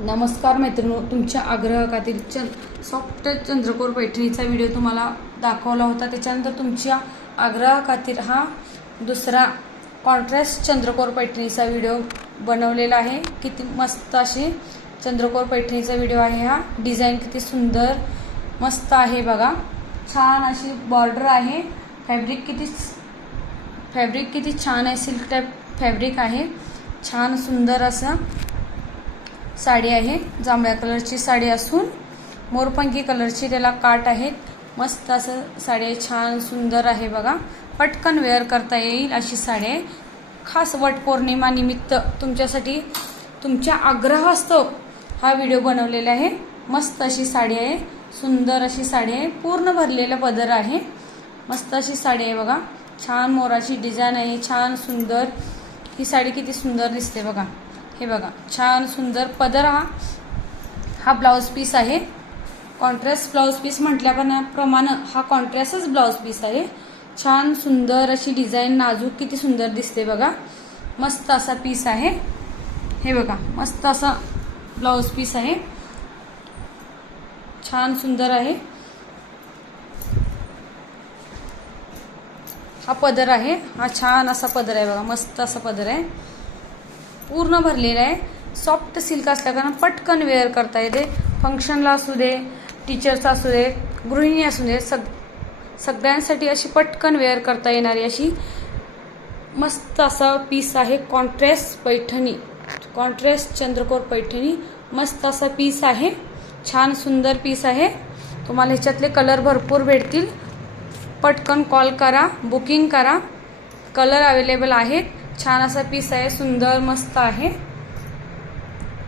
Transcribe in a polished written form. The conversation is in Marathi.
नमस्कार मैत्रिणी, तुमच्या आग्रहाखातील सॉफ्ट चंद्रकोर पैठणीचा व्हिडिओ तुम्हाला दाखवला होता। त्याच्यानंतर तुमच्या आग्रहाखातील हा दुसरा कॉन्ट्रास्ट चंद्रकोर पैठणीचा व्हिडिओ बनवलेला आहे। किती मस्त अशी चंद्रकोर पैठणीचा व्हिडिओ आहे। हा डिझाइन किती सुंदर मस्त आहे बघा। छान अशी बॉर्डर आहे। फॅब्रिक किती छान आहे। सिल्क टाइप फॅब्रिक आहे। छान सुंदर असं साडी आहे। जांभळ्या कलरची साडी असून मोरपंखी कलरची त्याला काट आहेत। मस्त असं साडी आहे। छान सुंदर आहे बघा। पटकन वेअर करता येईल अशी साडी आहे। खास वटपौर्णिमा निमित्त तुमच्यासाठी तुमच्या आग्रहास्तव हा व्हिडिओ बनवलेला आहे। मस्त अशी साडी आहे। सुंदर अशी साडी आहे। पूर्ण भरलेला पदर आहे। मस्त अशी साडी आहे बघा। छान मोराची डिझाइन आहे। छान सुंदर ही साडी किती सुंदर दिसते बघा। हे बघा छान सुंदर पदर हा ब्लाउज पीस आहे। कॉन्ट्रास्ट ब्लाउज पीस म्हटल्याप्रमाणे हा कॉन्ट्रास्टच ब्लाउज पीस आहे। छान सुंदर अशी डिझाइन नाजूक किती सुंदर दिसते बघा। मस्त असा पीस आहे। हे बघा मस्त असा ब्लाउज पीस आहे। छान सुंदर आहे। हा पदर आहे। हा छान असा पदर आहे बघा। मस्त असा पदर आहे। पूर्ण भरलेला आहे। सॉफ्ट सिल्क असल्याकारणे पटकन वेअर करता येते। फंक्शनला असू दे, टीचर्स असू दे, गृहिणी असू दे, सगळ्यांसाठी अशी पटकन वेअर करता येणारी अशी मस्त असा पीस आहे। कॉन्ट्रास्ट पैठणी, कॉन्ट्रास्ट चंद्रकोर पैठणी मस्त असा पीस आहे। छान सुंदर पीस आहे। तुम्हाला ह्याच्यातले कलर भरपूर भेटतील। पटकन कॉल करा, बुकिंग करा। कलर अवेलेबल आहेत। छान असा पीस आहे। सुंदर मस्त आहे।